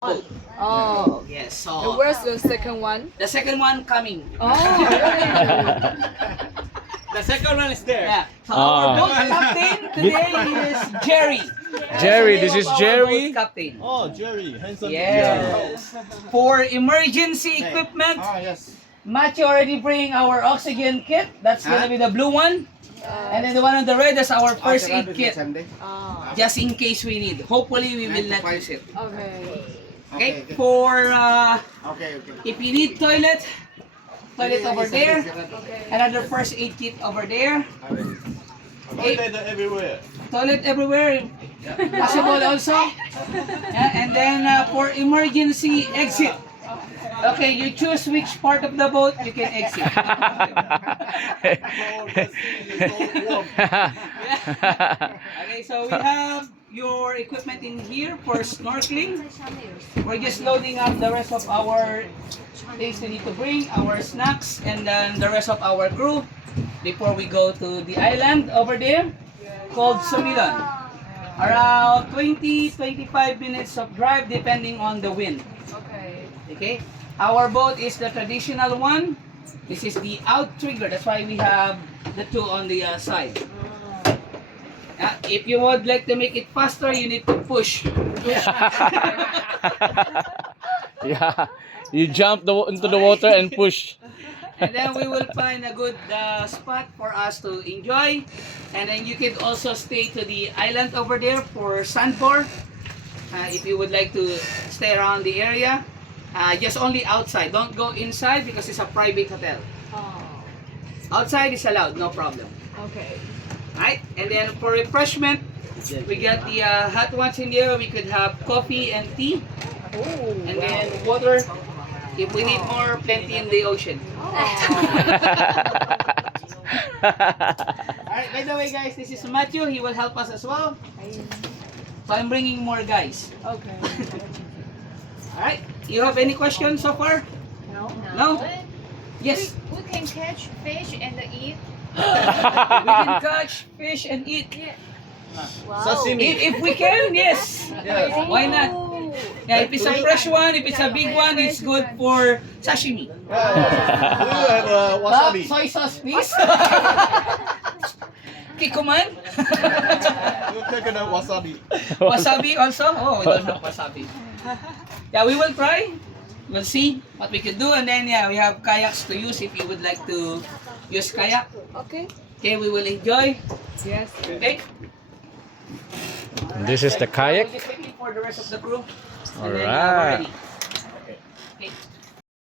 boat. Oh. Yes, And so where's the second one? the second one coming. Oh, really? The second one is there. Yeah. So our boat captain today is Jerry. Jerry, That's the this name is of our Jerry. boat captain. Oh, Jerry, handsome. Yes. For emergency equipment, Yes. Matthew already bring our oxygen kit. That's gonna be the blue one. And then the one on the red is our first aid kit. Oh, Just in case we need. Hopefully we will not use it. okay. Okay? For Okay. if you need toilet over there. Okay. Another first aid kit over there. Toilet everywhere. Toilet everywhere. Possible also. Yeah, and then for emergency exit. Okay, you choose which part of the boat you can exit. Okay, so we have your equipment in here for snorkeling. We're just loading up the rest of our things we need to bring, our snacks, and then the rest of our crew before we go to the island over there called Sumilan. Around 20-25 minutes of drive depending on the wind. Okay. Okay? Our boat is the traditional one. This is the outrigger. That's why we have the two on the side. If you would like to make it faster, you need to push. Yeah, you jump into the water and push. And then we will find a good spot for us to enjoy. And then you can also stay to the island over there for sandbar. If you would like to stay around the area. Just only outside. Don't go inside because it's a private hotel. Oh, Outside is allowed, no problem. okay. Right? And then for refreshment, we got the hot ones in there. We could have coffee and tea. Oh, And then water. If we need more, plenty in the ocean. Alright, by the way guys, this is Matthew. He will help us as well. So I'm bringing more guys. Okay. Alright, you have any questions so far? No? No? Yes. We can catch fish and eat. We can catch fish and eat. Sashimi. If we can, yes. Yeah. Why not? Yeah, if it's a fresh one, if it's a big one, it's good for sashimi. Do you have wasabi? Soy sauce, please. Kikuman? You take a wasabi. Wasabi also? Oh, we don't have wasabi. Yeah, we will try. We'll see what we can do. And then, yeah, we have kayaks to use if you would like to use kayak. Okay. Okay, we will enjoy. Yes. Okay? This is the We're kayak. just waiting for the rest of the crew. And then, Alright. we're ready.